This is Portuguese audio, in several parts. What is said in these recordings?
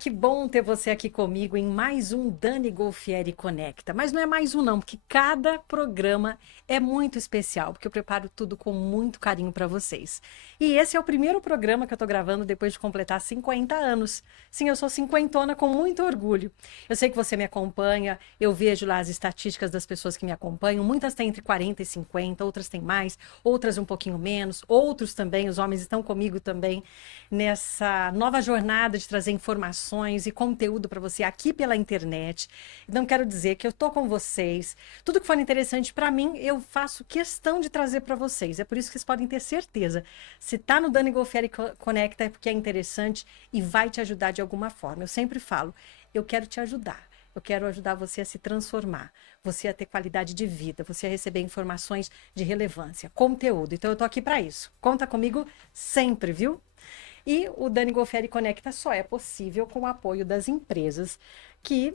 que bom ter você aqui comigo em mais um Dani Golfieri Conecta. Mas não é mais um não, porque cada programa é muito especial, porque eu preparo tudo com muito carinho para vocês. E esse é o primeiro programa que eu tô gravando depois de completar 50 anos. Sim, eu sou cinquentona com muito orgulho. Eu sei que você me acompanha, eu vejo lá as estatísticas das pessoas que me acompanham. Muitas têm entre 40 e 50, outras têm mais, outras um pouquinho menos, outros também, os homens estão comigo também nessa nova jornada de trazer informações e conteúdo para você aqui pela internet. Então, quero dizer que eu estou com vocês. Tudo que for interessante para mim, eu faço questão de trazer para vocês. É por isso que vocês podem ter certeza. Se está no Dani Golfieri Conecta, é porque é interessante e vai te ajudar de alguma forma. Eu sempre falo, eu quero te ajudar. Eu quero ajudar você a se transformar, você a ter qualidade de vida, você a receber informações de relevância, conteúdo. Então, eu estou aqui para isso. Conta comigo sempre, viu? E o Dani Golfieri Conecta só é possível com o apoio das empresas que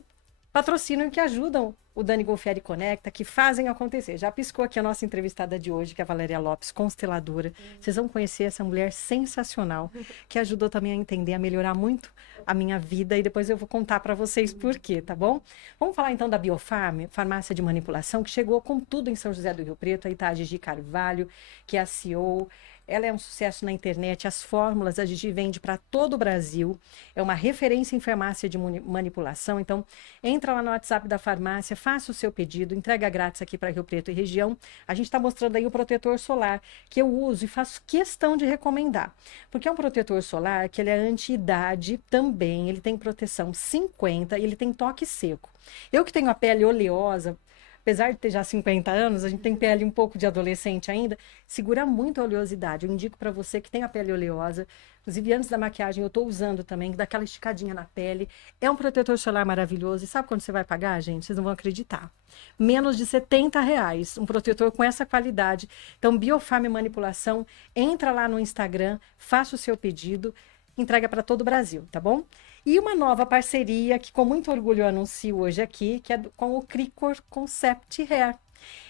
patrocinam e que ajudam o Dani Golfieri Conecta, que fazem acontecer. Já piscou aqui a nossa entrevistada de hoje, que é a Valéria Lopes, consteladora. Vocês vão conhecer essa mulher sensacional, que ajudou também a entender, a melhorar muito a minha vida, e depois eu vou contar para vocês por quê, tá bom? Vamos falar então da Biofarm, farmácia de manipulação, que chegou com tudo em São José do Rio Preto. Aí tá a Gigi Carvalho, que é a CEO. Ela é um sucesso na internet, as fórmulas a Gigi vende para todo o Brasil, é uma referência em farmácia de manipulação. Então, entra lá no WhatsApp da farmácia, faça o seu pedido, entrega grátis aqui para Rio Preto e região. A gente está mostrando aí o protetor solar, que eu uso e faço questão de recomendar, porque é um protetor solar que ele é anti-idade também, ele tem proteção 50 e ele tem toque seco. Eu que tenho a pele oleosa, apesar de ter já 50 anos, a gente tem pele um pouco de adolescente ainda, segura muito a oleosidade. Eu indico para você que tem a pele oleosa, inclusive antes da maquiagem eu estou usando também, que dá aquela esticadinha na pele. É um protetor solar maravilhoso. E sabe quando você vai pagar, gente? Vocês não vão acreditar. Menos de R$ 70, um protetor com essa qualidade. Então, Biofarm Manipulação, entra lá no Instagram, faça o seu pedido, entrega para todo o Brasil, tá bom? E uma nova parceria que com muito orgulho eu anuncio hoje aqui, que é com o Cricor Concept Hair.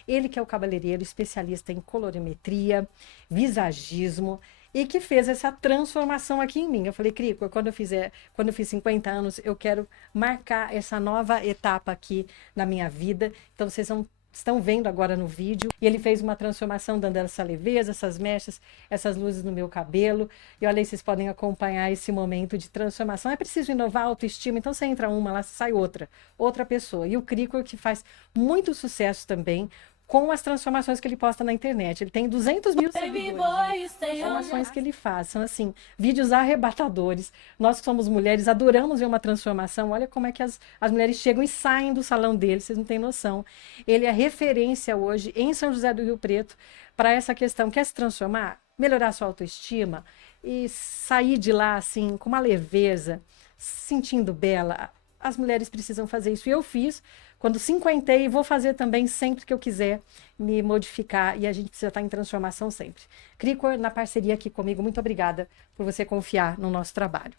Ele que é o cabeleireiro especialista em colorimetria, visagismo, e que fez essa transformação aqui em mim. Eu falei, Cricor, quando eu fiz 50 anos, eu quero marcar essa nova etapa aqui na minha vida. Então vocês estão vendo agora no vídeo, e ele fez uma transformação dando essa leveza, essas mechas, essas luzes no meu cabelo, e olha aí, vocês podem acompanhar esse momento de transformação. É preciso inovar a autoestima, então você entra uma, lá sai outra pessoa. E o Cricor, que faz muito sucesso também com as transformações que ele posta na internet. Ele tem 200 mil seguidores. Transformações que ele faz. São, assim, vídeos arrebatadores. Nós que somos mulheres, adoramos ver uma transformação. Olha como é que as mulheres chegam e saem do salão dele, vocês não têm noção. Ele é referência hoje em São José do Rio Preto para essa questão. Quer se transformar? Melhorar sua autoestima e sair de lá, assim, com uma leveza, se sentindo bela. As mulheres precisam fazer isso. E eu fiz quando cinquentei, e vou fazer também sempre que eu quiser me modificar, e a gente precisa estar em transformação sempre. Cricor, na parceria aqui comigo, muito obrigada por você confiar no nosso trabalho.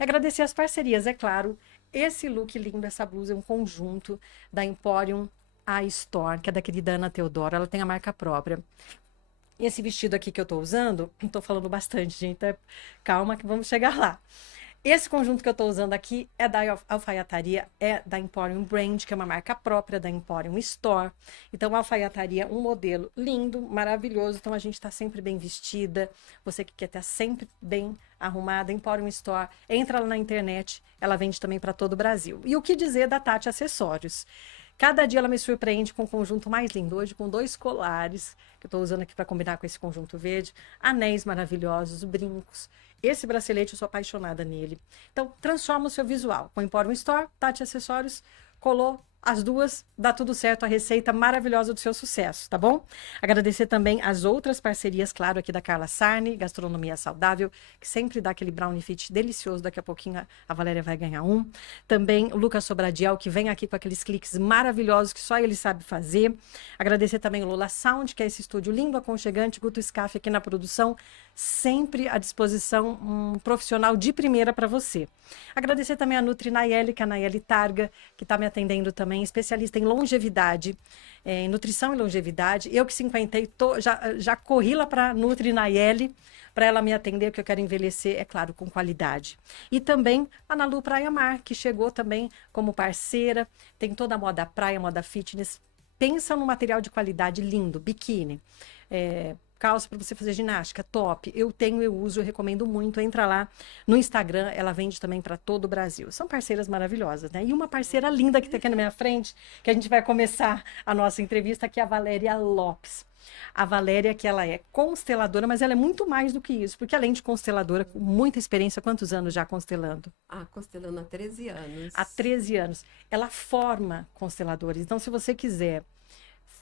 E agradecer as parcerias, é claro, esse look lindo, essa blusa é um conjunto da Emporium A Store, que é da querida Ana Teodoro, ela tem a marca própria. Esse vestido aqui que eu tô usando, tô falando bastante, gente, calma que vamos chegar lá. Esse conjunto que eu estou usando aqui é da alfaiataria, é da Emporium Brand, que é uma marca própria da Emporium Store. Então, a alfaiataria, um modelo lindo, maravilhoso. Então, a gente está sempre bem vestida. Você que quer estar sempre bem arrumada, Emporium Store, entra lá na internet. Ela vende também para todo o Brasil. E o que dizer da Tati Acessórios? Cada dia ela me surpreende com um conjunto mais lindo. Hoje, com 2 colares, que eu estou usando aqui para combinar com esse conjunto verde. Anéis maravilhosos, brincos. Esse bracelete, eu sou apaixonada nele. Então, transforma o seu visual. Com o Emporium Store, Tati Acessórios, colou as duas, dá tudo certo, a receita maravilhosa do seu sucesso, tá bom? Agradecer também as outras parcerias, claro, aqui da Carla Sarni, Gastronomia Saudável, que sempre dá aquele brownie fit delicioso. Daqui a pouquinho a Valéria vai ganhar um. Também o Lucas Sobradiel, que vem aqui com aqueles cliques maravilhosos que só ele sabe fazer. Agradecer também o Lola Sound, que é esse estúdio lindo, aconchegante, Guto Scaff aqui na produção. sempre à disposição, um profissional de primeira para você. Agradecer também a Nutri Nayeli, que é a Nayeli Targa, que está me atendendo também, especialista em longevidade, em nutrição e longevidade. Eu que 50 já corri lá para a Nutri Nayeli, para ela me atender, porque eu quero envelhecer, é claro, com qualidade. E também a Nalu Praia Mar, que chegou também como parceira, tem toda a moda praia, moda fitness. Pensa num material de qualidade lindo, biquíni, calça para você fazer ginástica, top. Eu tenho, eu uso, eu recomendo muito. Entra lá no Instagram, ela vende também para todo o Brasil. São parceiras maravilhosas, né? E uma parceira linda que está aqui na minha frente, que a gente vai começar a nossa entrevista, que é a Valéria Lopes. A Valéria, que ela é consteladora, mas ela é muito mais do que isso, porque além de consteladora, com muita experiência, quantos anos já constelando? Constelando há 13 anos. Há 13 anos. Ela forma consteladores. Então, se você quiser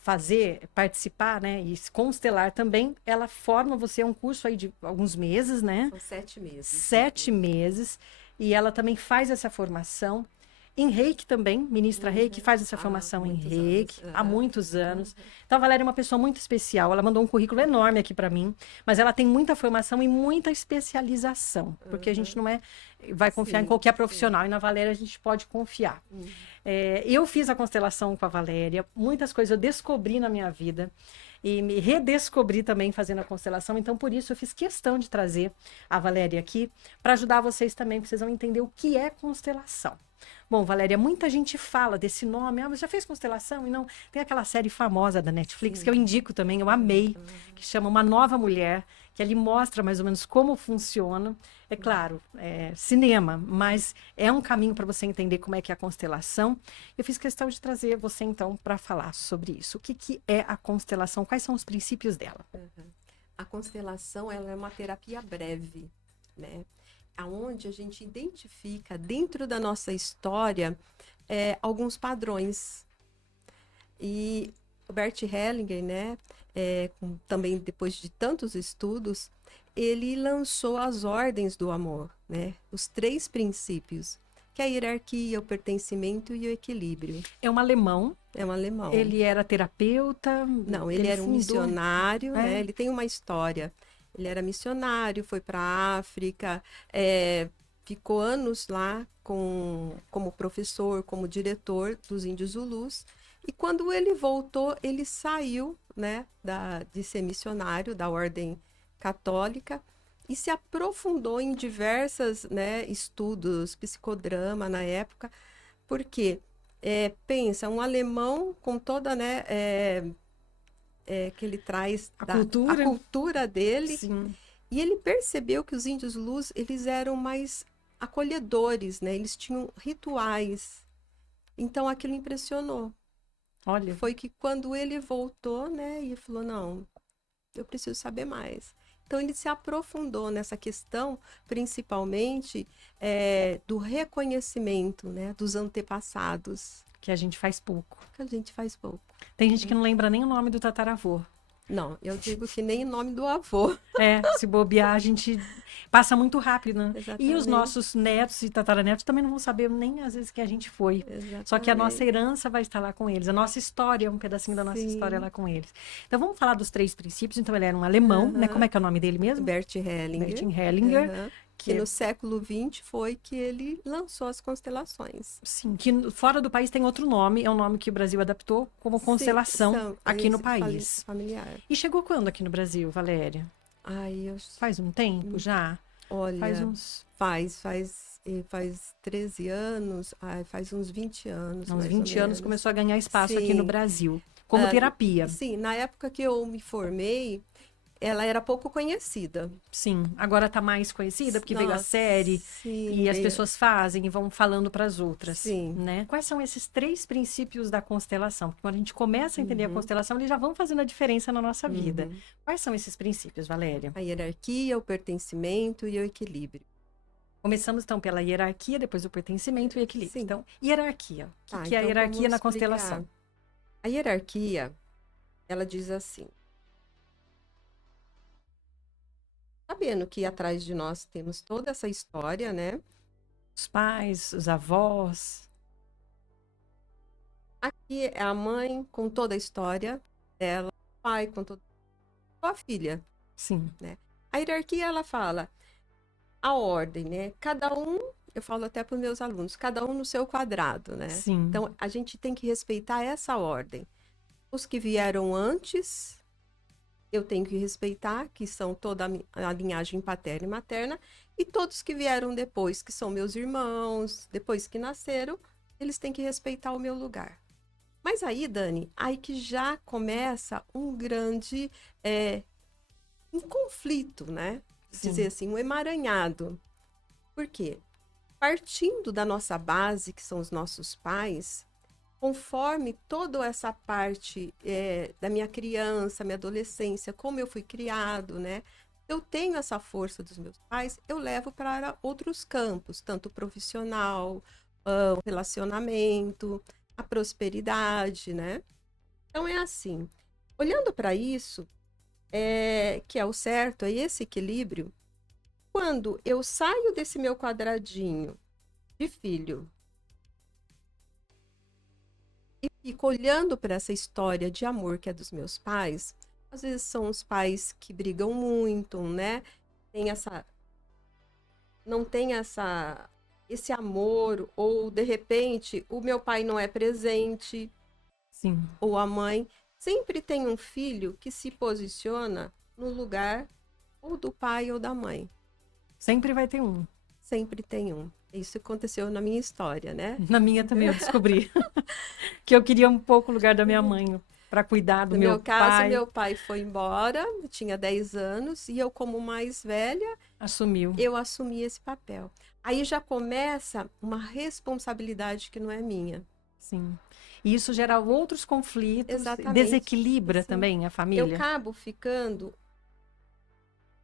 fazer, participar, né, e constelar também, ela forma você, é um curso aí de alguns meses, né? São 7 meses. 7 meses. E ela também faz essa formação. Em reiki também, ministra reiki, faz essa formação em reiki há muitos anos. Então, a Valéria é uma pessoa muito especial. Ela mandou um currículo enorme aqui para mim, mas ela tem muita formação e muita especialização, porque a gente não vai confiar em qualquer profissional, e na Valéria a gente pode confiar. Eu fiz a constelação com a Valéria, muitas coisas eu descobri na minha vida. E me redescobri também fazendo a constelação. Então, por isso, eu fiz questão de trazer a Valéria aqui para ajudar vocês também, porque vocês vão entender o que é constelação. Bom, Valéria, muita gente fala desse nome. Você já fez constelação? E não. Tem aquela série famosa da Netflix, que eu indico também, eu amei, que chama Uma Nova Mulher, que ali mostra mais ou menos como funciona. É claro, é cinema, mas é um caminho para você entender como é que é a constelação. Eu fiz questão de trazer você, então, para falar sobre isso. O que é a constelação? Quais são os princípios dela? A constelação, ela é uma terapia breve, né? Onde a gente identifica dentro da nossa história alguns padrões. E o Bert Hellinger, né, também depois de tantos estudos, ele lançou as ordens do amor, né, os 3 princípios, que é a hierarquia, o pertencimento e o equilíbrio. É um alemão. É um alemão. Ele era terapeuta? Não, ele era um missionário, né, ele tem uma história. Ele era missionário, foi para a África, ficou anos lá como professor, como diretor dos índios Zulus. E quando ele voltou, ele saiu, né, de ser missionário da ordem católica e se aprofundou em diversos, né, estudos, psicodrama na época. Porque, pensa, um alemão com toda, né, que ele traz a cultura dele. Sim. E ele percebeu que os índios Luz, eles eram mais acolhedores, né? Eles tinham rituais. Então, aquilo impressionou. Olha. Foi que quando ele voltou, né? E falou, não, eu preciso saber mais. Então, ele se aprofundou nessa questão, principalmente do reconhecimento, né? Dos antepassados. Que a gente faz pouco. Tem gente que não lembra nem o nome do tataravô. Não, eu digo que nem o nome do avô. Se bobear, a gente passa muito rápido, né? Exatamente. E os nossos netos e tataranetos também não vão saber nem às vezes que a gente foi. Exatamente. Só que a nossa herança vai estar lá com eles. A nossa história, um pedacinho da nossa história lá com eles. Então, vamos falar dos 3 princípios. Então, ele era um alemão, né? Como é que é o nome dele mesmo? Bert Hellinger. Bert Hellinger. Que no século XX foi que ele lançou as constelações. Sim, que fora do país tem outro nome, é um nome que o Brasil adaptou como constelação aqui no país. Familiar. E chegou quando aqui no Brasil, Valéria? Faz um tempo já? Olha, faz 13 anos, faz uns 20 anos. Uns 20 anos começou a ganhar espaço aqui no Brasil, como terapia. Sim, na época que eu me formei, ela era pouco conhecida. Sim, agora está mais conhecida porque veio a série e as pessoas fazem e vão falando para as outras. Sim. Né? Quais são esses 3 princípios da constelação? Porque quando a gente começa a entender a constelação, eles já vão fazendo a diferença na nossa vida. Quais são esses princípios, Valéria? A hierarquia, o pertencimento e o equilíbrio. Começamos, então, pela hierarquia, depois o pertencimento e o equilíbrio. Sim. Então, hierarquia. O que é a hierarquia na constelação? A hierarquia, ela diz assim. Sabendo que atrás de nós temos toda essa história, né? Os pais, os avós. Aqui é a mãe com toda a história dela, o pai com toda a filha. Sim. Né? A hierarquia, ela fala a ordem, né? Cada um, eu falo até para os meus alunos, cada um no seu quadrado, né? Sim. Então, a gente tem que respeitar essa ordem. Os que vieram antes, eu tenho que respeitar, que são toda a linhagem paterna e materna, e todos que vieram depois, que são meus irmãos, depois que nasceram, eles têm que respeitar o meu lugar. Mas aí, Dani, aí que já começa um grande um conflito, né? Dizer assim, um emaranhado. Por quê? Partindo da nossa base, que são os nossos pais, conforme toda essa parte da minha criança, minha adolescência, como eu fui criado, né? Eu tenho essa força dos meus pais, eu levo para outros campos, tanto profissional, o relacionamento, a prosperidade, né? Então é assim, olhando para isso, que é o certo, é esse equilíbrio. Quando eu saio desse meu quadradinho de filho e fico olhando para essa história de amor que é dos meus pais, às vezes são os pais que brigam muito, né? Não tem esse amor, ou de repente o meu pai não é presente, Sim. ou a mãe. Sempre tem um filho que se posiciona no lugar ou do pai ou da mãe. Sempre vai ter um. Sempre tem um. Isso aconteceu na minha história, né? Na minha também eu descobri que eu queria um pouco o lugar da minha mãe para cuidar do No meu meu caso, pai. meu pai foi embora, eu tinha 10 anos, e eu, como mais velha, Assumiu. eu assumi esse papel. Aí já começa uma responsabilidade que não é minha. Sim. E isso gera outros conflitos, Exatamente. desequilibra Sim. também a Eu família. acabo ficando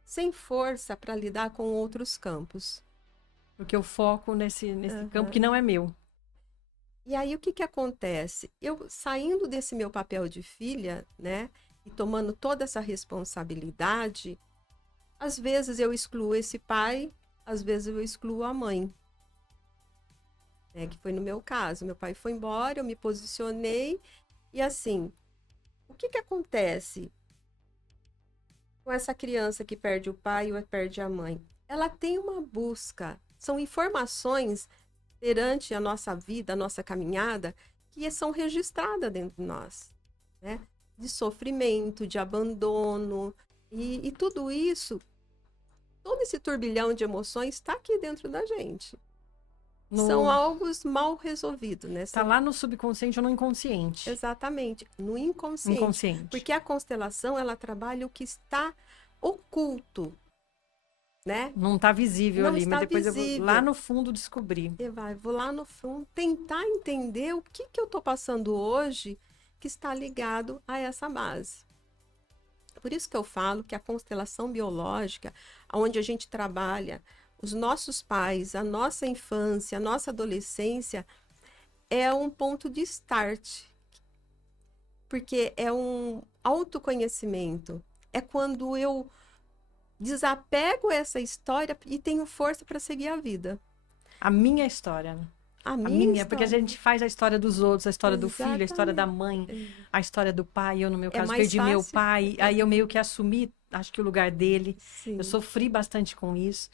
sem força para lidar com outros campos. Porque eu foco nesse campo que não é meu. E aí, o que que acontece? Eu, saindo desse meu papel de filha, né, e tomando toda essa responsabilidade, às vezes eu excluo esse pai, às vezes eu excluo a mãe. Que foi no meu caso. Meu pai foi embora, eu me posicionei, e assim, o que que acontece com essa criança que perde o pai ou perde a mãe? Ela tem uma busca, são informações perante a nossa vida, a nossa caminhada, que são registradas dentro de nós, né? De sofrimento, de abandono, e tudo isso, todo esse turbilhão de emoções está aqui dentro da gente. São algo mal resolvidos, né? Está lá no subconsciente ou no inconsciente. Exatamente, no inconsciente. Porque a constelação, ela trabalha o que está oculto, né? Não está visível não ali, está mas depois visível. eu vou lá no fundo descobrir. Vou lá no fundo tentar entender o que eu estou passando hoje que está ligado a essa base. Por isso que eu falo que a constelação biológica, onde a gente trabalha os nossos pais, a nossa infância, a nossa adolescência, é um ponto de start. Porque é um autoconhecimento. É quando eu desapego essa história e tenho força para seguir a vida. A minha história, né? A minha história. Porque a gente faz a história dos outros, a história do filho, a história da mãe, a história do pai. Eu, no meu caso, perdi meu pai. Aí eu meio que assumi, acho que o lugar dele. Sim. Eu sofri bastante com isso.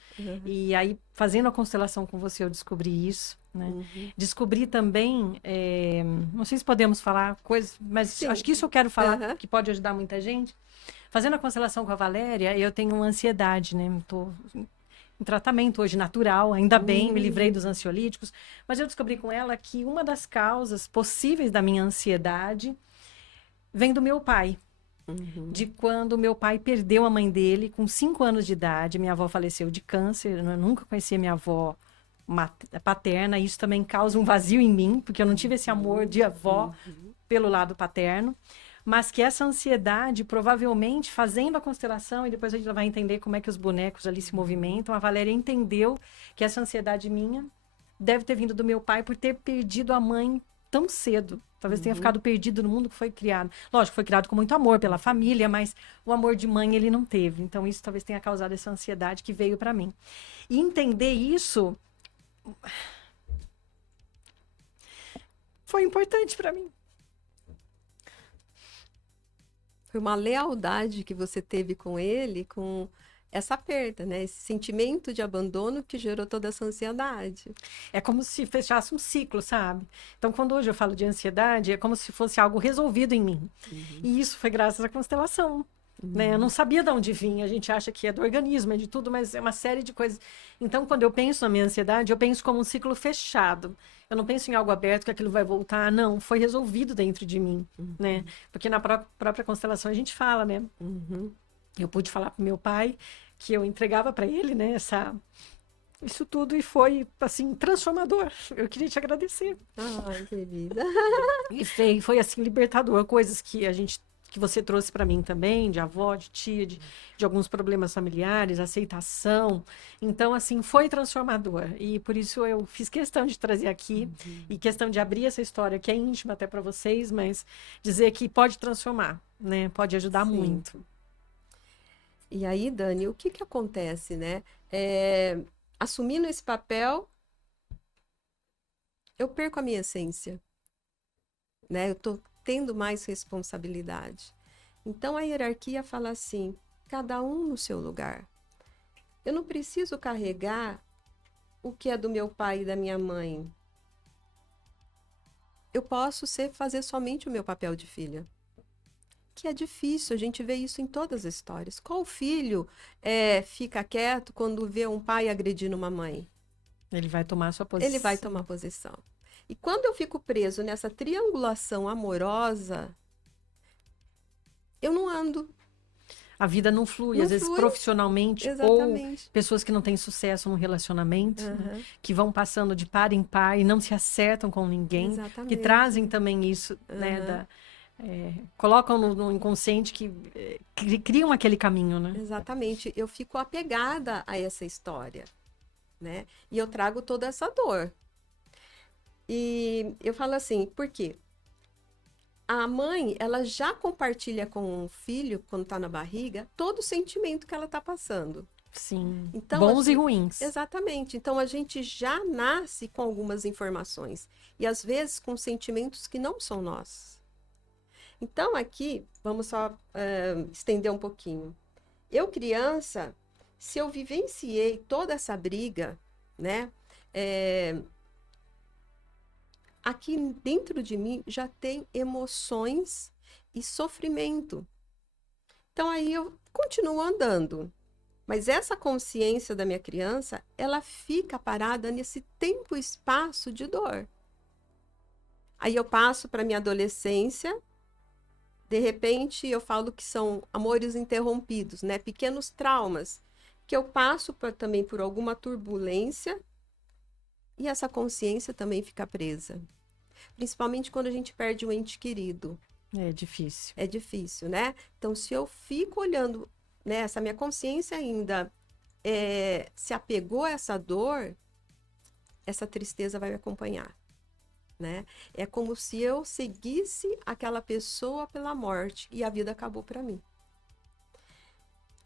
E aí, fazendo a constelação com você, eu descobri isso. Né? Descobri também, não sei se podemos falar coisas, mas sim, acho que isso eu quero falar, que pode ajudar muita gente. Fazendo a constelação com a Valéria, eu tenho uma ansiedade, né? Estou em tratamento hoje natural, ainda bem, me livrei dos ansiolíticos, mas eu descobri com ela que uma das causas possíveis da minha ansiedade vem do meu pai. De quando meu pai perdeu a mãe dele com 5 anos de idade, minha avó faleceu de câncer, eu nunca conheci a minha avó paterna, isso também causa um vazio em mim, porque eu não tive esse amor de avó pelo lado paterno. Mas que essa ansiedade, provavelmente, fazendo a constelação, e depois a gente vai entender como é que os bonecos ali se movimentam, a Valéria entendeu que essa ansiedade minha deve ter vindo do meu pai por ter perdido a mãe tão cedo. Talvez tenha ficado perdido no mundo que foi criado. Lógico, foi criado com muito amor pela família, mas o amor de mãe ele não teve. Então, isso talvez tenha causado essa ansiedade que veio para mim. E entender isso foi importante para mim. Foi uma lealdade que você teve com ele, essa perda, né? Esse sentimento de abandono que gerou toda essa ansiedade. É como se fechasse um ciclo, sabe? Então, quando hoje eu falo de ansiedade, é como se fosse algo resolvido em mim. E isso foi graças à constelação. Né? Eu não sabia de onde vinha. A gente acha que é do organismo, é de tudo, mas é uma série de coisas. Então, quando eu penso na minha ansiedade, eu penso como um ciclo fechado. Eu não penso em algo aberto, que aquilo vai voltar. Não, foi resolvido dentro de mim, né? Porque na própria constelação a gente fala, né? Eu pude falar para meu pai que eu entregava para ele, né, isso tudo, e foi, assim, transformador. Eu queria te agradecer. Ai, querida. E foi assim, libertador. Coisas que você trouxe para mim também, de avó, de tia, de alguns problemas familiares, aceitação. Então, assim, foi transformador. E por isso eu fiz questão de trazer aqui, e questão de abrir essa história, que é íntima até para vocês, mas dizer que pode transformar, né? Pode ajudar muito. E aí, Dani, o que que acontece, né? Assumindo esse papel, eu perco a minha essência, né? Eu tô tendo mais responsabilidade. Então, a hierarquia fala assim, cada um no seu lugar. Eu não preciso carregar o que é do meu pai e da minha mãe. Eu posso fazer somente o meu papel de filha. Que é difícil, a gente vê isso em todas as histórias. Qual filho fica quieto quando vê um pai agredindo uma mãe? Ele vai tomar a sua posição. Ele vai tomar posição. E quando eu fico preso nessa triangulação amorosa, eu não ando. A vida não flui, Não às vezes flui. profissionalmente, Exatamente. ou pessoas que não têm sucesso no relacionamento, né? Que vão passando de par em par e não se acertam com ninguém, Exatamente. que trazem também isso, né, colocam no inconsciente que criam aquele caminho, né? Exatamente. Eu fico apegada a essa história, né? E eu trago toda essa dor. E eu falo assim, por quê? A mãe, ela já compartilha com o filho, quando está na barriga, todo o sentimento que ela está passando. Sim, então, bons assim, e ruins. Exatamente. Então, a gente já nasce com algumas informações. E, às vezes, com sentimentos que não são nossos. Então, aqui, vamos só estender um pouquinho. Eu, criança, se eu vivenciei toda essa briga, né? Aqui dentro de mim já tem emoções e sofrimento. Então, aí eu continuo andando. Mas essa consciência da minha criança, ela fica parada nesse tempo e espaço de dor. Aí eu passo para minha adolescência, de repente eu falo que são amores interrompidos, né? Pequenos traumas, que eu passo também por alguma turbulência e essa consciência também fica presa. Principalmente quando a gente perde um ente querido. É difícil. É difícil, né? Então, se eu fico olhando, né, essa minha consciência ainda se apegou a essa dor, essa tristeza vai me acompanhar, né? É como se eu seguisse aquela pessoa pela morte e a vida acabou para mim.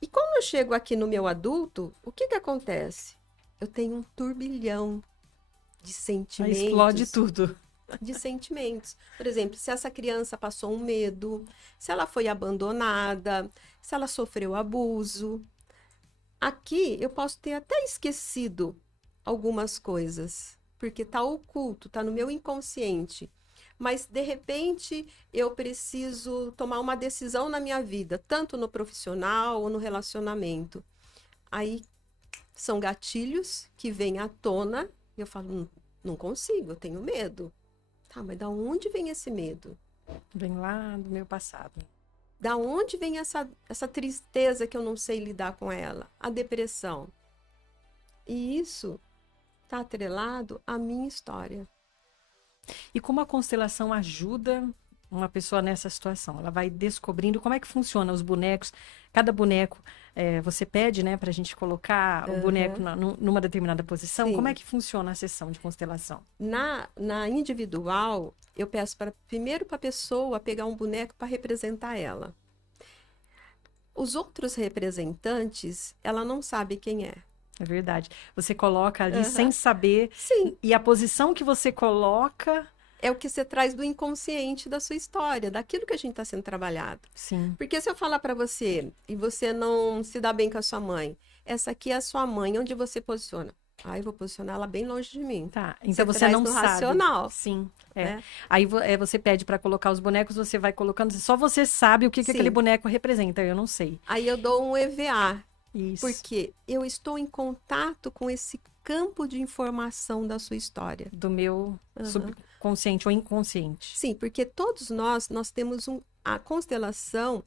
E quando eu chego aqui no meu adulto, o que que acontece? Eu tenho um turbilhão de sentimentos. Aí explode tudo. De sentimentos. Por exemplo, se essa criança passou um medo, se ela foi abandonada, se ela sofreu abuso. Aqui eu posso ter até esquecido algumas coisas, porque está oculto, está no meu inconsciente. Mas, de repente, eu preciso tomar uma decisão na minha vida, tanto no profissional ou no relacionamento. Aí são gatilhos que vêm à tona e eu falo, não consigo, eu tenho medo. Tá, mas da onde vem esse medo? Vem lá do meu passado. Da onde vem essa tristeza que eu não sei lidar com ela? A depressão. E isso está atrelado à minha história. E como a constelação ajuda uma pessoa nessa situação? Ela vai descobrindo como é que funciona os bonecos. Cada boneco, você pede, né, para a gente colocar o boneco numa determinada posição. Sim. Como é que funciona a sessão de constelação? Na individual, eu peço primeiro para a pessoa pegar um boneco para representar ela. Os outros representantes, ela não sabe quem é. É verdade. Você coloca ali sem saber. Sim. E a posição que você coloca é o que você traz do inconsciente da sua história, daquilo que a gente está sendo trabalhado. Sim. Porque se eu falar para você e você não se dá bem com a sua mãe, essa aqui é a sua mãe, onde você posiciona? Ah, eu vou posicionar ela bem longe de mim. Tá, então você traz não no sabe. racional. Sim, né? Aí você pede para colocar os bonecos, você vai colocando, só você sabe o que Sim. aquele boneco representa, eu não sei. Aí eu dou um EVA, Isso. porque eu estou em contato com esse campo de informação da sua história. Do meu subconsciente ou inconsciente. Sim, porque todos nós temos a constelação,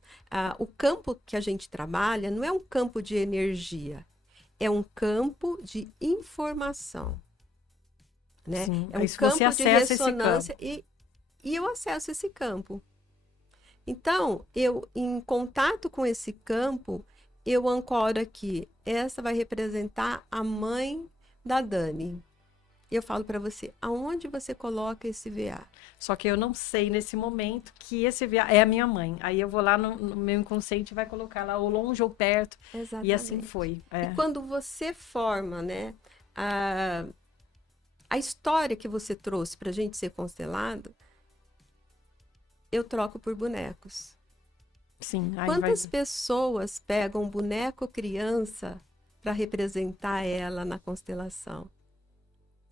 o campo que a gente trabalha não é um campo de energia, é um campo de informação. Né? Sim, é um campo de ressonância e eu acesso esse campo. Então, eu, em contato com esse campo, eu ancoro aqui. Essa vai representar a mãe da Dani. Eu falo para você, aonde você coloca esse VA? Só que eu não sei nesse momento que esse VA é a minha mãe. Aí eu vou lá no meu inconsciente e vai colocar lá ou longe ou perto. Exatamente. E assim foi. E quando você forma, né, a história que você trouxe para a gente ser constelado, eu troco por bonecos. Sim. Aí Quantas pessoas pegam um boneco criança para representar ela na constelação?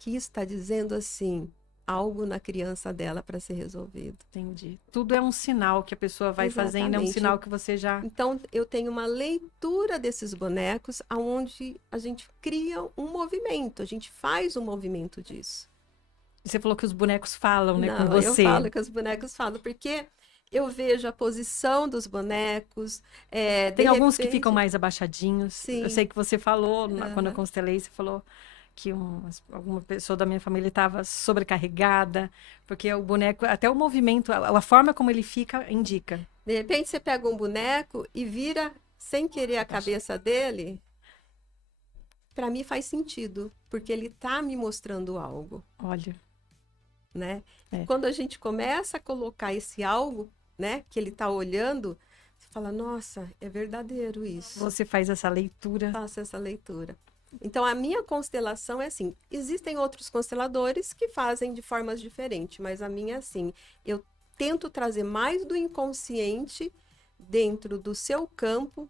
Que está dizendo assim, algo na criança dela para ser resolvido. Entendi. Tudo é um sinal que a pessoa vai fazendo, é um sinal que você já... Então, eu tenho uma leitura desses bonecos, onde a gente cria um movimento, a gente faz um movimento disso. Você falou que os bonecos falam, né, Não, com você. Eu falo que os bonecos falam, porque eu vejo a posição dos bonecos. Tem alguns que ficam mais abaixadinhos. Sim. Eu sei que você falou, quando eu constelei, você falou que alguma pessoa da minha família estava sobrecarregada, porque o boneco, até o movimento, a forma como ele fica, indica. De repente você pega um boneco e vira sem querer a cabeça dele, para mim faz sentido, porque ele está me mostrando algo. Olha. Né? Quando a gente começa a colocar esse algo, né, que ele está olhando, você fala, nossa, é verdadeiro isso. Você faz essa leitura. Faço essa leitura. Então, a minha constelação é assim, existem outros consteladores que fazem de formas diferentes, mas a minha é assim, eu tento trazer mais do inconsciente dentro do seu campo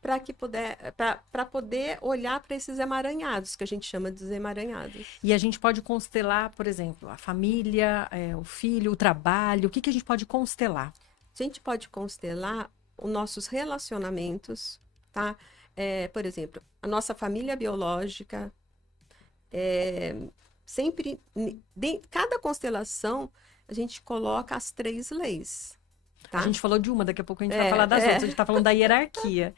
para poder olhar para esses emaranhados, que a gente chama de emaranhados. E a gente pode constelar, por exemplo, a família, o filho, o trabalho, o que a gente pode constelar? A gente pode constelar os nossos relacionamentos, tá? Por exemplo, a nossa família biológica, sempre, cada constelação, a gente coloca as 3 leis. Tá? A gente falou de uma, daqui a pouco a gente vai falar das outras. A gente está falando da hierarquia.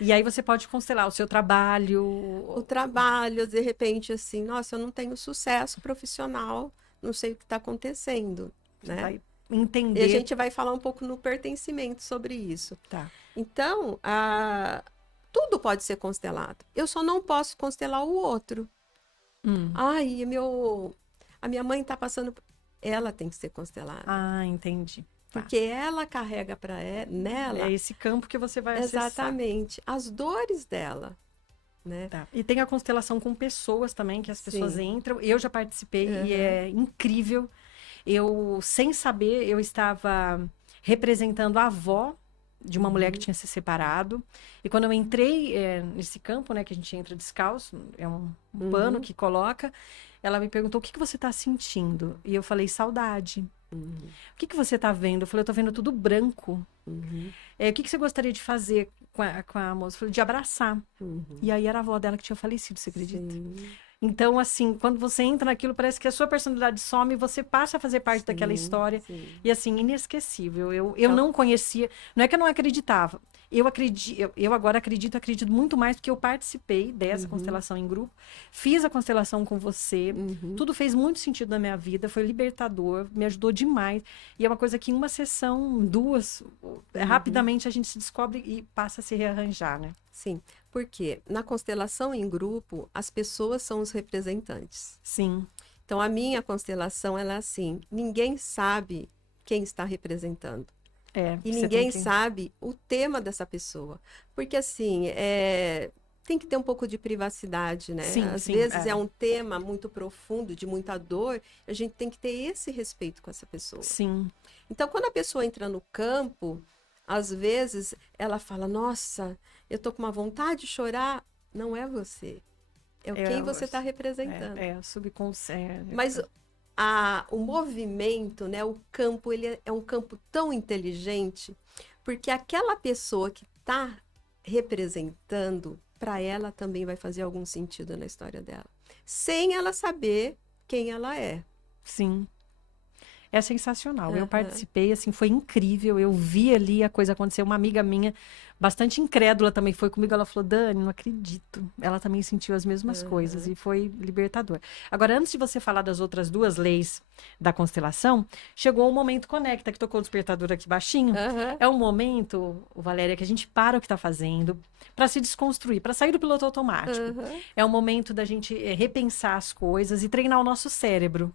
E aí você pode constelar o seu trabalho. O trabalho, de repente, assim, nossa, eu não tenho sucesso profissional, não sei o que está acontecendo. Né? Vai entender. E a gente vai falar um pouco no pertencimento sobre isso. Tá. Então, tudo pode ser constelado. Eu só não posso constelar o outro. Ai, a minha mãe está passando... Ela tem que ser constelada. Ah, entendi. Porque ela carrega nela... É esse campo que você vai acessar. Exatamente. As dores dela. Né? Tá. E tem a constelação com pessoas também, que as pessoas entram. Eu já participei e é incrível. Eu, sem saber, eu estava representando a avó de uma mulher que tinha se separado. E quando eu entrei nesse campo, né, que a gente entra descalço, é um pano que coloca, ela me perguntou, o que você está sentindo? E eu falei, saudade. O que você está vendo? Eu falei, eu estou vendo tudo branco. O que você gostaria de fazer com a moça? Eu falei, de abraçar. E aí era a avó dela que tinha falecido, você acredita? Sim. Então, assim, quando você entra naquilo, parece que a sua personalidade some e você passa a fazer parte daquela história. Sim. E, assim, inesquecível. Eu não conhecia... Não é que eu não acreditava. Eu agora acredito muito mais porque eu participei dessa constelação em grupo. Fiz a constelação com você. Tudo fez muito sentido na minha vida. Foi libertador. Me ajudou demais. E é uma coisa que em uma sessão, 2, rapidamente a gente se descobre e passa a se rearranjar, né? Sim, porque na constelação em grupo, as pessoas são os representantes. Sim. Então, a minha constelação, ela é assim, ninguém sabe quem está representando. E ninguém sabe o tema dessa pessoa. Porque, assim, tem que ter um pouco de privacidade, né? Sim, Às sim, vezes é um tema muito profundo, de muita dor, a gente tem que ter esse respeito com essa pessoa. Sim. Então, quando a pessoa entra no campo, às vezes ela fala, nossa, eu tô com uma vontade de chorar. Não é você, é quem você está representando. É subconsciente. Mas o movimento, né, o campo, ele é um campo tão inteligente, porque aquela pessoa que está representando, para ela também vai fazer algum sentido na história dela, sem ela saber quem ela é. Sim. É sensacional. Eu participei, assim, foi incrível. Eu vi ali a coisa acontecer. Uma amiga minha, bastante incrédula também, foi comigo. Ela falou, Dani, não acredito. Ela também sentiu as mesmas coisas e foi libertador. Agora, antes de você falar das outras duas leis da constelação, chegou o momento conecta, que tocou o despertador aqui baixinho. É um momento, Valéria, que a gente para o que está fazendo para se desconstruir, para sair do piloto automático. É um momento da gente repensar as coisas e treinar o nosso cérebro.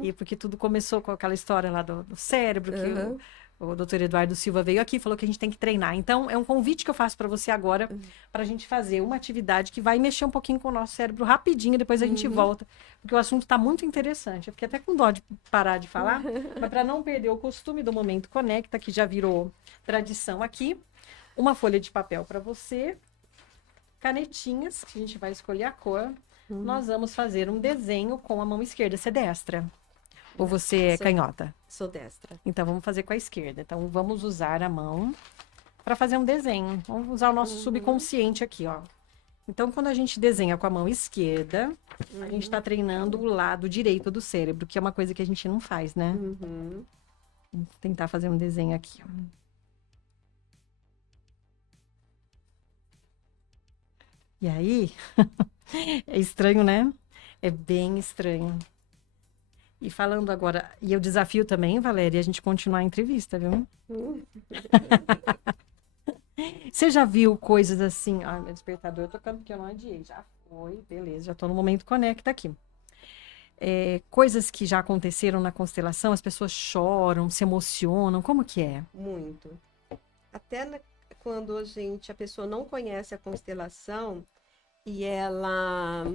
E porque tudo começou com aquela história lá do cérebro, que o doutor Eduardo Silva veio aqui e falou que a gente tem que treinar. Então, é um convite que eu faço para você agora, para a gente fazer uma atividade que vai mexer um pouquinho com o nosso cérebro rapidinho, depois a gente volta, porque o assunto está muito interessante. Eu fiquei até com dó de parar de falar, mas para não perder o costume do Momento Conecta, que já virou tradição aqui, uma folha de papel para você, canetinhas, que a gente vai escolher a cor. Nós vamos fazer um desenho com a mão esquerda. Você é destra? Ou você é canhota? Sou destra. Então, vamos fazer com a esquerda. Então, vamos usar a mão para fazer um desenho. Vamos usar o nosso subconsciente aqui, ó. Então, quando a gente desenha com a mão esquerda, a gente está treinando o lado direito do cérebro, que é uma coisa que a gente não faz, né? Vamos tentar fazer um desenho aqui, ó. E aí, é estranho, né? É bem estranho. E falando agora, e eu desafio também, Valéria, a gente continuar a entrevista, viu? Você já viu coisas assim? Ah, meu despertador tocando porque eu não adiei. Já foi, beleza, já tô no momento conecta aqui. Coisas que já aconteceram na constelação, as pessoas choram, se emocionam, como que é? Muito. Até quando a pessoa não conhece a constelação e a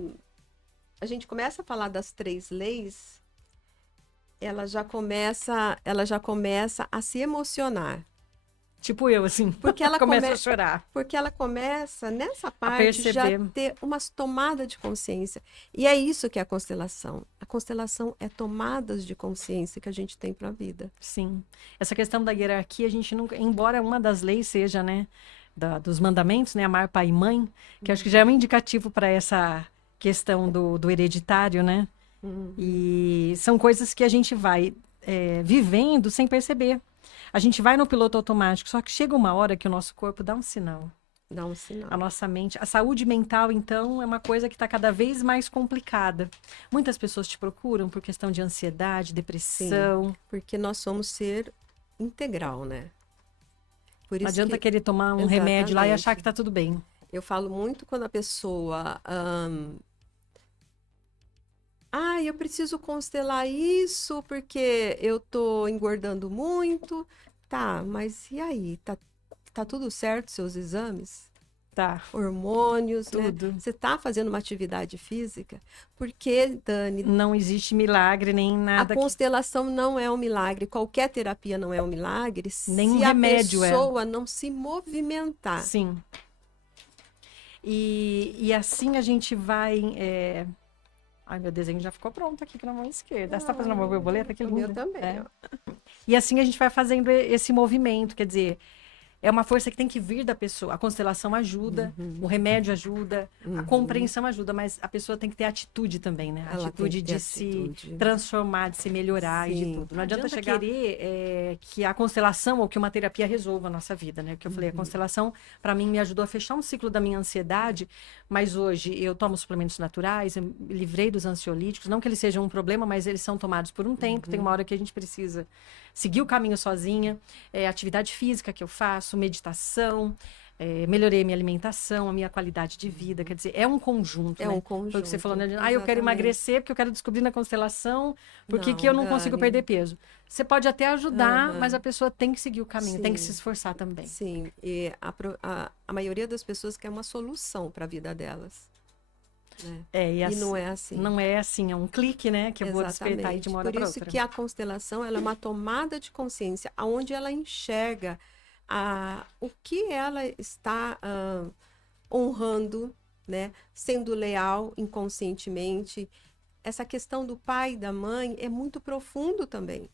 gente começa a falar das 3 leis, ela já começa a se emocionar. Tipo eu, assim, porque ela começa a chorar. Porque ela começa, nessa parte, já ter umas tomadas de consciência. E é isso que é a constelação. A constelação é tomadas de consciência que a gente tem para a vida. Sim. Essa questão da hierarquia, a gente nunca... Embora uma das leis seja, né, dos mandamentos, né, amar pai e mãe, que acho que já é um indicativo para essa questão do hereditário, né? E são coisas que a gente vai vivendo sem perceber. A gente vai no piloto automático, só que chega uma hora que o nosso corpo dá um sinal. Dá um sinal. A nossa mente. A saúde mental, então, é uma coisa que está cada vez mais complicada. Muitas pessoas te procuram por questão de ansiedade, depressão. Sim, porque nós somos ser integral, né? Por isso não adianta querer tomar um remédio lá e achar que está tudo bem. Eu falo muito quando a pessoa... eu preciso constelar isso porque eu tô engordando muito. Tá, mas e aí? Tá tudo certo seus exames? Tá. Hormônios, tudo. Né? Você tá fazendo uma atividade física? Porque, Dani... Não existe milagre nem nada. A constelação não é um milagre. Qualquer terapia não é um milagre. Nem um remédio se a pessoa não se movimentar. Sim. E assim a gente vai... Ai, meu desenho já ficou pronto aqui para a mão esquerda. Você está fazendo uma borboleta? Que linda. Eu também. E assim a gente vai fazendo esse movimento, quer dizer, é uma força que tem que vir da pessoa. A constelação ajuda, o remédio ajuda, a compreensão ajuda, mas a pessoa tem que ter atitude também, né? A atitude de se transformar, de se melhorar e de tudo. Não adianta querer que a constelação ou que uma terapia resolva a nossa vida, né? Porque eu falei, a constelação, para mim, me ajudou a fechar um ciclo da minha ansiedade, mas hoje eu tomo suplementos naturais, eu me livrei dos ansiolíticos, não que eles sejam um problema, mas eles são tomados por um tempo, tem uma hora que a gente precisa seguir o caminho sozinha, atividade física que eu faço, meditação, melhorei a minha alimentação, a minha qualidade de vida. Quer dizer, é um conjunto, É né? um conjunto. Foi o que você falou, né? Eu quero Exatamente. emagrecer porque eu quero descobrir na constelação por que eu não consigo Dani. perder peso. Você pode até ajudar, Aham. mas a pessoa tem que seguir o caminho, tem que se Sim. esforçar também. Sim, e a maioria das pessoas quer uma solução para a vida delas. Né? E não é assim. Não é assim, é um clique, né? Que eu vou despertar aí de uma hora para outra. Por isso que a constelação ela é uma tomada de consciência, onde ela enxerga o que ela está honrando, né? Sendo leal inconscientemente. Essa questão do pai e da mãe é muito profundo também.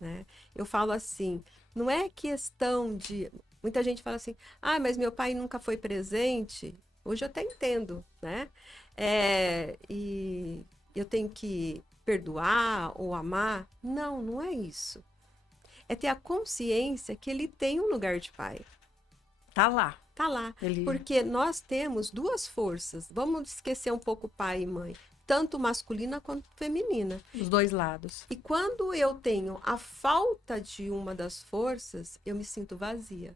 Né? Eu falo assim, não é questão de... Muita gente fala assim, mas meu pai nunca foi presente. Hoje eu até entendo, né? E eu tenho que perdoar ou amar. Não, não é isso. É ter a consciência que ele tem um lugar de pai. Tá lá. Tá lá. Porque nós temos duas forças. Vamos esquecer um pouco pai e mãe. Tanto masculina quanto feminina. Os dois lados. E quando eu tenho a falta de uma das forças, eu me sinto vazia.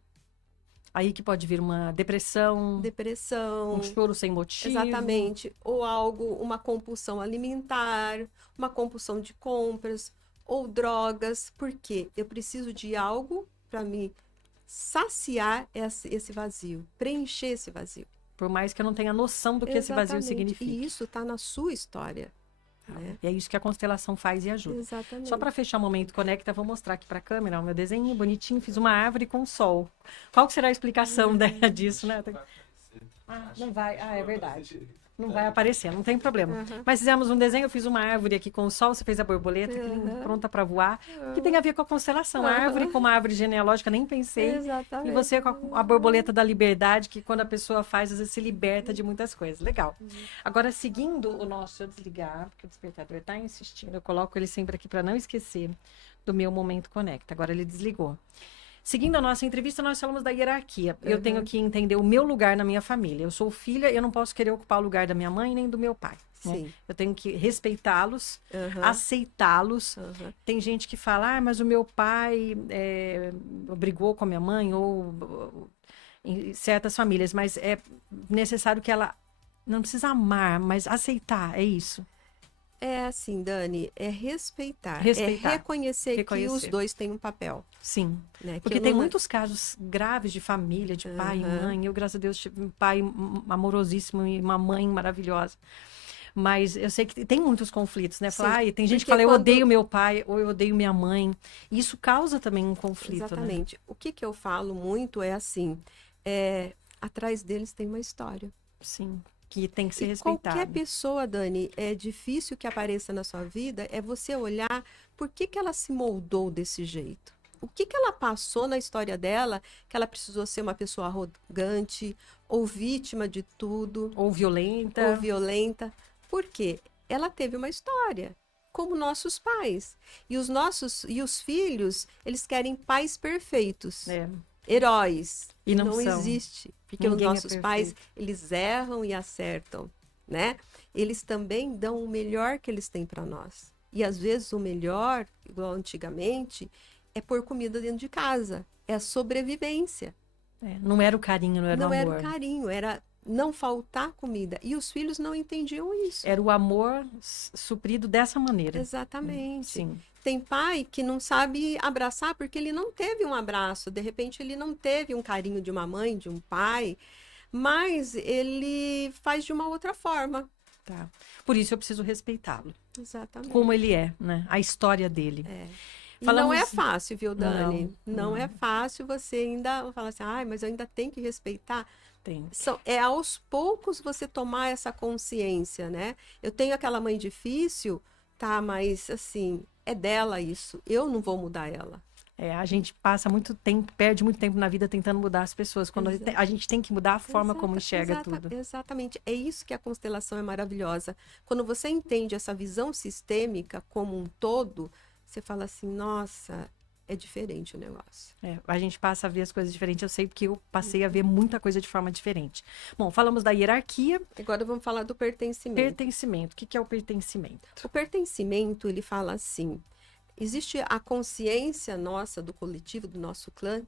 Aí que pode vir uma depressão. Um choro sem motivo. Exatamente. Ou uma compulsão alimentar, uma compulsão de compras, ou drogas. Porque eu preciso de algo para me saciar esse vazio, preencher esse vazio. Por mais que eu não tenha noção do que esse vazio significa. E isso está na sua história. Né? E é isso que a constelação faz e ajuda. Exatamente. Só para fechar o Momento Conecta, vou mostrar aqui para a câmera o meu desenho bonitinho. Fiz uma árvore com sol. Qual que será a explicação disso, né? Não vai. É verdade. Não vai aparecer, não tem problema. Mas fizemos um desenho, eu fiz uma árvore aqui com o sol, você fez a borboleta, que linda, pronta para voar. Que tem a ver com a constelação. A árvore como a árvore genealógica, nem pensei. Exatamente. E você com a borboleta da liberdade, que quando a pessoa faz, às vezes se liberta de muitas coisas. Legal. Agora, seguindo o nosso... Deixa eu desligar, porque o despertador está insistindo. Eu coloco ele sempre aqui para não esquecer do meu Momento Conecta. Agora ele desligou. Seguindo a nossa entrevista, nós falamos da hierarquia. Eu tenho que entender o meu lugar na minha família. Eu sou filha, eu não posso querer ocupar o lugar da minha mãe nem do meu pai. Né? Eu tenho que respeitá-los, aceitá-los. Tem gente que fala, mas o meu pai brigou com a minha mãe, ou em certas famílias. Mas é necessário que ela não precisa amar, mas aceitar, é isso. É assim, Dani, é respeitar. É reconhecer que os dois têm um papel. Sim, né? Porque tem muitos casos graves de família, de pai e mãe. Eu, graças a Deus, tive um pai amorosíssimo e uma mãe maravilhosa. Mas eu sei que tem muitos conflitos, né? Tem gente que fala, eu odeio meu pai ou eu odeio minha mãe. E isso causa também um conflito, exatamente. Né? O que eu falo muito é assim, atrás deles tem uma história. Sim. Que tem que ser respeitado. Qualquer pessoa, Dani, é difícil que apareça na sua vida, é você olhar por que ela se moldou desse jeito. O que ela passou na história dela, que ela precisou ser uma pessoa arrogante, ou vítima de tudo. Ou violenta. Por quê? Ela teve uma história, como nossos pais. E os filhos, eles querem pais perfeitos. Heróis. E não existe. Porque os nossos pais, eles erram e acertam, né? Eles também dão o melhor que eles têm para nós. E às vezes o melhor, igual antigamente, é pôr comida dentro de casa. É a sobrevivência. Não era o carinho, não era o amor. Não era o carinho, era não faltar comida. E os filhos não entendiam isso. Era o amor suprido dessa maneira. Exatamente. Sim. Tem pai que não sabe abraçar porque ele não teve um abraço. De repente, ele não teve um carinho de uma mãe, de um pai. Mas ele faz de uma outra forma. Tá. Por isso eu preciso respeitá-lo. Exatamente. Como ele é, né? A história dele. E não é fácil, viu, Dani? Não é fácil você ainda falar assim, mas eu ainda tenho que respeitar. Tem. Aos poucos você tomar essa consciência, né? Eu tenho aquela mãe difícil, tá, mas assim, é dela isso. Eu não vou mudar ela. A gente passa muito tempo, perde muito tempo na vida tentando mudar as pessoas. Quando a gente tem que mudar a forma como enxerga tudo. Exatamente. É isso que a constelação é maravilhosa. Quando você entende essa visão sistêmica como um todo, você fala assim, nossa, é diferente o negócio. A gente passa a ver as coisas diferentes. Eu sei porque eu passei a ver muita coisa de forma diferente. Bom, falamos da hierarquia. Agora vamos falar do pertencimento. Pertencimento. O que é o pertencimento? O pertencimento, ele fala assim, existe a consciência nossa, do coletivo, do nosso clã,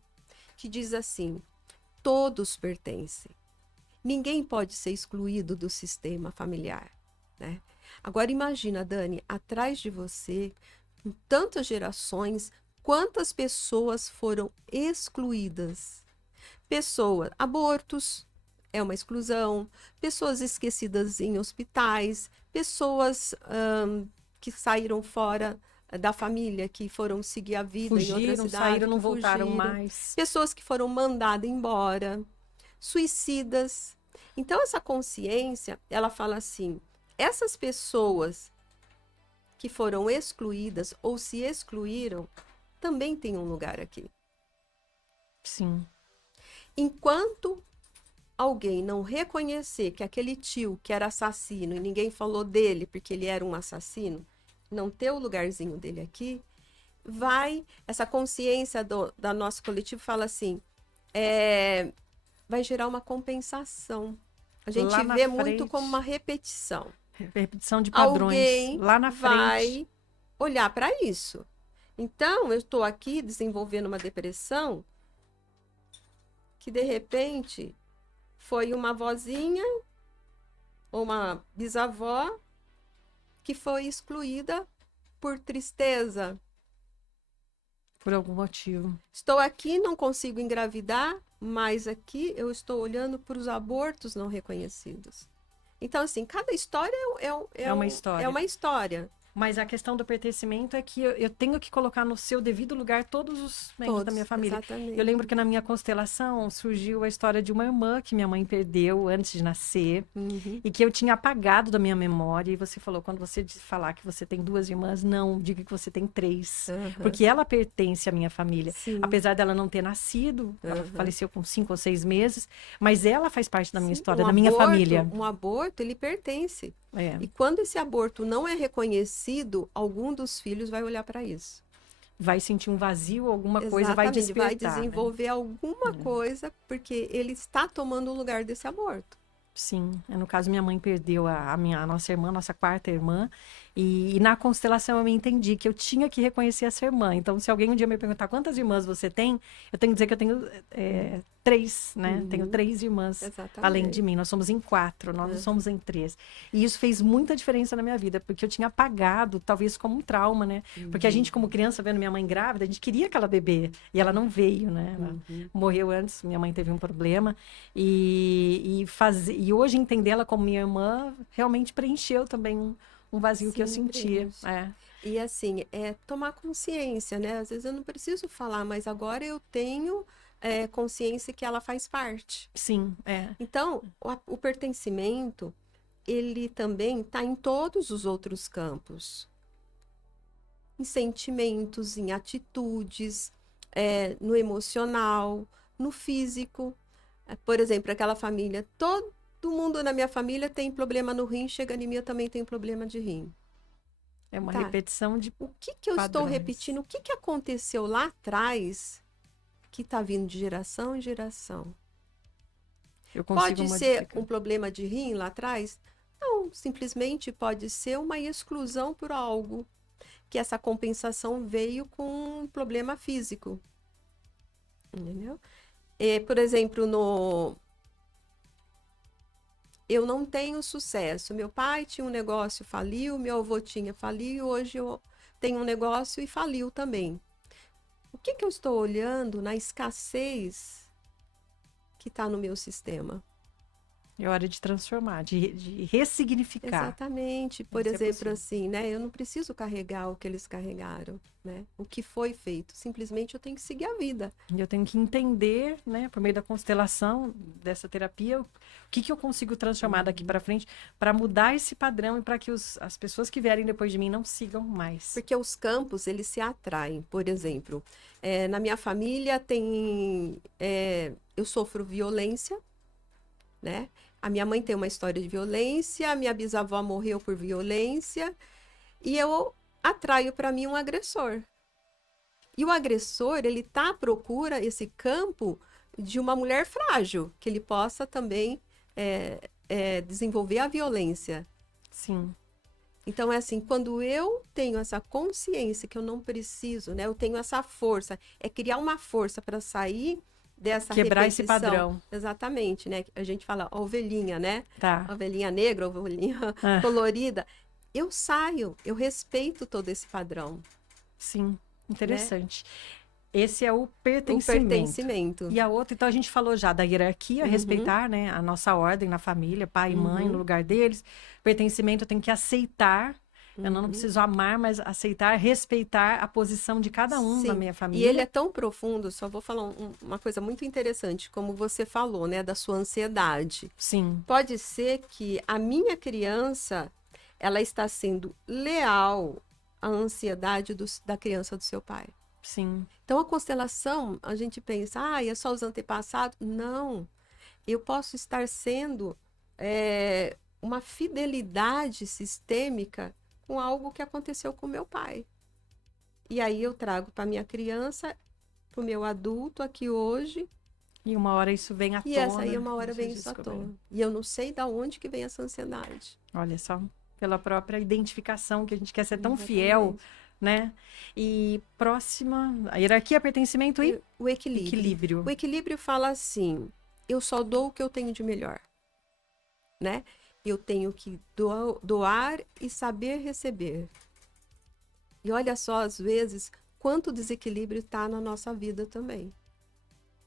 que diz assim, todos pertencem. Ninguém pode ser excluído do sistema familiar, né? Agora imagina, Dani, atrás de você, com tantas gerações, quantas pessoas foram excluídas? Pessoas, abortos é uma exclusão, pessoas esquecidas em hospitais, pessoas que saíram fora da família, que foram seguir a vida em outra cidade, saíram, não que voltaram fugiram, mais. pessoas que foram mandadas embora, suicidas. Então, essa consciência, ela fala assim, essas pessoas que foram excluídas ou se excluíram, também têm um lugar aqui. Sim. Enquanto alguém não reconhecer que aquele tio que era assassino e ninguém falou dele porque ele era um assassino, não ter o lugarzinho dele aqui, essa consciência da nosso coletivo fala assim, vai gerar uma compensação. A gente vê muito como uma repetição. Repetição de padrões. Alguém lá na frente vai olhar para isso. Então, eu estou aqui desenvolvendo uma depressão que, de repente, foi uma vozinha ou uma bisavó que foi excluída por tristeza. Por algum motivo. Estou aqui, não consigo engravidar, mas aqui eu estou olhando para os abortos não reconhecidos. Então, assim, cada história é uma história. É uma história. Mas a questão do pertencimento é que eu tenho que colocar no seu devido lugar todos os membros da minha família. Exatamente. Eu lembro que na minha constelação surgiu a história de uma irmã que minha mãe perdeu antes de nascer. Uhum. E que eu tinha apagado da minha memória. E você falou, quando você falar que você tem 2 irmãs, não, diga que você tem 3. Uhum. Porque ela pertence à minha família. Sim. Apesar dela não ter nascido, ela faleceu com 5 ou 6 meses. Mas ela faz parte da minha história, da minha família. Um aborto, ele pertence. É. E quando esse aborto não é reconhecido, algum dos filhos vai olhar para isso. Vai sentir um vazio, alguma coisa vai despertar. Vai desenvolver alguma coisa, porque ele está tomando o lugar desse aborto. Sim, no caso minha mãe perdeu a nossa irmã, nossa 4ª irmã, e na constelação eu me entendi que eu tinha que reconhecer essa irmã. Então, se alguém um dia me perguntar quantas irmãs você tem, eu tenho que dizer que eu tenho 3, né? Tenho 3 irmãs, além de mim. Nós somos em 4, nós não somos em 3. E isso fez muita diferença na minha vida, porque eu tinha apagado, talvez como um trauma, né? Porque a gente, como criança, vendo minha mãe grávida, a gente queria aquela bebê, e ela não veio, né? Ela morreu antes, minha mãe teve um problema, e hoje entender ela como minha irmã realmente preencheu também um vazio que eu sentia. E assim, tomar consciência, né? Às vezes eu não preciso falar, mas agora eu tenho consciência que ela faz parte. Sim, Então, o pertencimento, ele também está em todos os outros campos. Em sentimentos, em atitudes, no emocional, no físico. Por exemplo, aquela família, todo mundo na minha família tem problema no rim, chega em mim, eu também tenho problema de rim. É uma repetição de o que eu estou repetindo? O que aconteceu lá atrás que está vindo de geração em geração? Pode ser um problema de rim lá atrás? Não, simplesmente pode ser uma exclusão por algo, que essa compensação veio com um problema físico. Entendeu? Por exemplo, eu não tenho sucesso. Meu pai tinha um negócio, faliu, meu avô faliu, hoje eu tenho um negócio e faliu também. O que eu estou olhando na escassez que está no meu sistema? É hora de transformar, de ressignificar. Exatamente. Por exemplo, assim, né? Eu não preciso carregar o que eles carregaram, né? O que foi feito. Simplesmente eu tenho que seguir a vida. Eu tenho que entender, né? Por meio da constelação, dessa terapia, o que eu consigo transformar daqui para frente para mudar esse padrão e para que as pessoas que vierem depois de mim não sigam mais. Porque os campos, eles se atraem. Por exemplo, na minha família eu sofro violência, né? A minha mãe tem uma história de violência, a minha bisavó morreu por violência, e eu atraio para mim um agressor. E o agressor, ele tá à procura, esse campo, de uma mulher frágil, que ele possa também desenvolver a violência. Sim. Então, é assim, quando eu tenho essa consciência que eu não preciso, né? Eu tenho essa força, criar uma força para sair dessa quebrar repetição. esse padrão. Exatamente, né? A gente fala ovelhinha, né? Tá. Ovelhinha negra, ovelhinha colorida. Eu saio, eu respeito todo esse padrão. Sim, interessante. Esse é o pertencimento. O pertencimento. E a outra, então a gente falou já da hierarquia, respeitar, né, a nossa ordem na família, pai e mãe no lugar deles. Pertencimento, eu tenho que aceitar. Eu não preciso amar, mas aceitar, respeitar a posição de cada um na minha família. E ele é tão profundo, só vou falar uma coisa muito interessante, como você falou, né, da sua ansiedade. Sim. Pode ser que a minha criança, ela está sendo leal à ansiedade da criança do seu pai. Sim. Então, a constelação, a gente pensa, é só os antepassados. Não. Eu posso estar sendo uma fidelidade sistêmica com algo que aconteceu com meu pai. E aí eu trago para minha criança, para o meu adulto aqui hoje. E uma hora isso vem à tona. E essa aí uma hora vem isso à tona. E eu não sei de onde que vem essa ansiedade. Olha só, pela própria identificação, que a gente quer ser tão fiel, né? E próxima, a hierarquia, pertencimento e o equilíbrio. O equilíbrio fala assim, eu só dou o que eu tenho de melhor, né? Eu tenho que doar e saber receber. E olha só, às vezes, quanto desequilíbrio está na nossa vida também,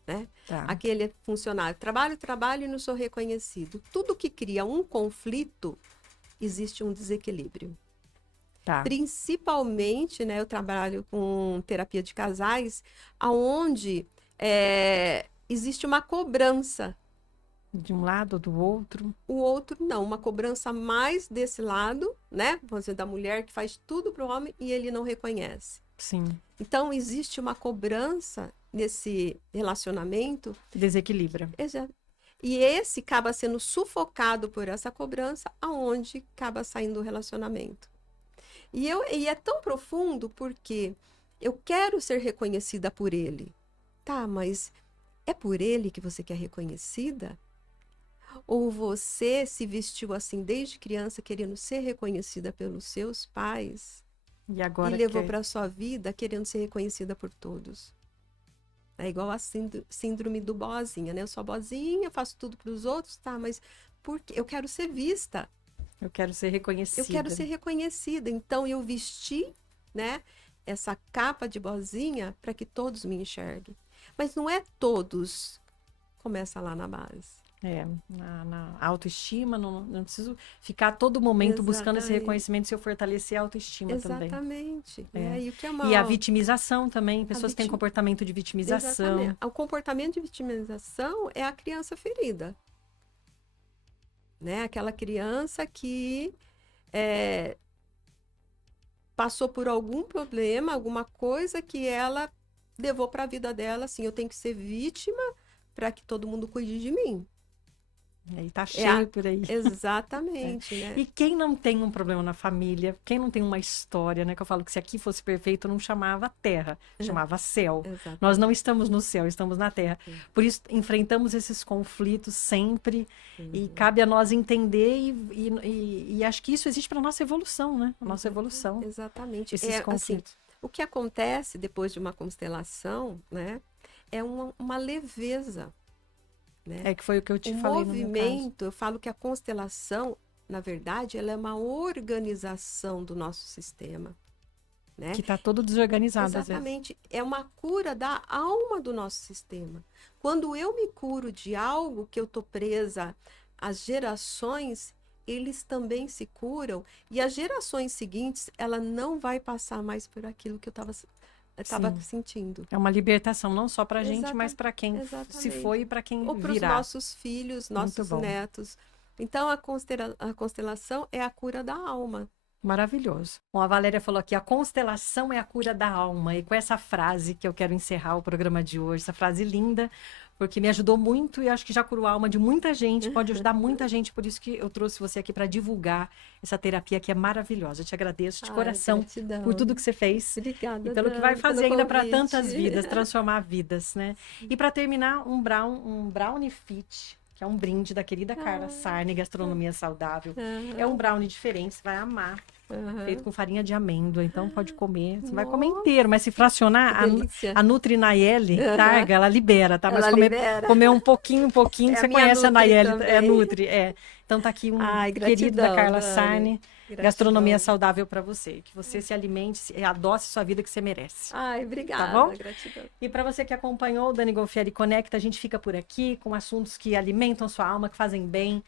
né? Tá. Aquele funcionário, trabalho e não sou reconhecido. Tudo que cria um conflito, existe um desequilíbrio. Tá. Principalmente, né, eu trabalho com terapia de casais, onde existe uma cobrança. De um lado ou do outro? O outro não, uma cobrança mais desse lado, né? Vamos dizer, da mulher que faz tudo para o homem e ele não reconhece. Sim. Então, existe uma cobrança nesse relacionamento. Desequilibra. Exato. E esse acaba sendo sufocado por essa cobrança, aonde acaba saindo o relacionamento. E é tão profundo porque eu quero ser reconhecida por ele. Tá, mas é por ele que você quer reconhecida? Ou você se vestiu assim desde criança querendo ser reconhecida pelos seus pais e agora levou para a sua vida querendo ser reconhecida por todos? É igual a síndrome do boazinha, né? Eu sou boazinha, faço tudo para os outros, tá? Mas porque eu quero ser vista. Eu quero ser reconhecida. Eu quero ser reconhecida. Então, eu vesti, né, essa capa de boazinha para que todos me enxerguem. Mas não é todos. Começa lá na base. Na autoestima, não preciso ficar a todo momento buscando esse reconhecimento se eu fortalecer a autoestima também. Exatamente. E a vitimização também, pessoas têm comportamento de vitimização. Exatamente. O comportamento de vitimização é a criança ferida. Né? Aquela criança que passou por algum problema, alguma coisa que ela levou para a vida dela, assim, eu tenho que ser vítima para que todo mundo cuide de mim. E tá cheio por aí. Exatamente, né? E quem não tem um problema na família, quem não tem uma história, né? Que eu falo que se aqui fosse perfeito, eu não chamava terra, chamava céu. Exatamente. Nós não estamos no céu, estamos na terra. Por isso, enfrentamos esses conflitos sempre. E cabe a nós entender e acho que isso existe para a nossa evolução, né? A nossa evolução. Exatamente. Esses conflitos. Assim, o que acontece depois de uma constelação, né? É uma leveza. Né? Que foi o que eu te falei no meu caso. O movimento, eu falo que a constelação, na verdade, ela é uma organização do nosso sistema. Né? Que está todo desorganizado. Exatamente. É uma cura da alma do nosso sistema. Quando eu me curo de algo que eu estou presa, as gerações, eles também se curam. E as gerações seguintes, ela não vai passar mais por aquilo que eu estava sentindo. É uma libertação, não só para a gente, mas para quem se foi e para quem virá. Ou para os nossos filhos, nossos netos. Então, a constelação é a cura da alma. Maravilhoso. Bom, a Valéria falou aqui, a constelação é a cura da alma. E com essa frase que eu quero encerrar o programa de hoje, essa frase linda, porque me ajudou muito e acho que já curou a alma de muita gente, pode ajudar muita gente, por isso que eu trouxe você aqui para divulgar essa terapia que é maravilhosa. Eu te agradeço de coração por tudo que você fez. Obrigada, e pelo que vai fazer ainda para tantas vidas, transformar vidas, né? E para terminar, um brownie fit, que é um brinde da querida Carla Sarne, Gastronomia Saudável. É um brownie diferente, você vai amar. Feito com farinha de amêndoa, então pode comer. Você vai comer inteiro, mas se fracionar, a Nutri Nayeli Targa, ela libera, tá? Mas comer um pouquinho, você conhece a Nayeli, é Nutri, Então tá aqui querida Carla Sarne, Gastronomia Saudável para você. Que você se alimente, adoce sua vida que você merece. Ai, obrigada. Tá bom? Gratidão. E para você que acompanhou o Dani Golfieri Conecta, a gente fica por aqui com assuntos que alimentam sua alma, que fazem bem,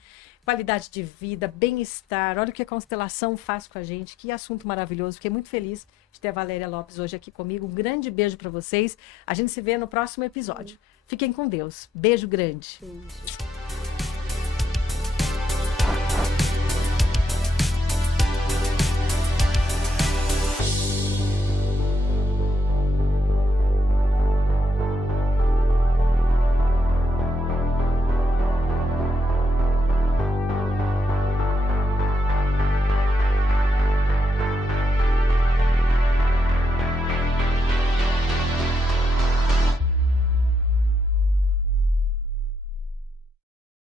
qualidade de vida, bem-estar. Olha o que a constelação faz com a gente. Que assunto maravilhoso. Fiquei muito feliz de ter a Valéria Lopes hoje aqui comigo. Um grande beijo para vocês. A gente se vê no próximo episódio. Fiquem com Deus. Beijo grande. Beijo.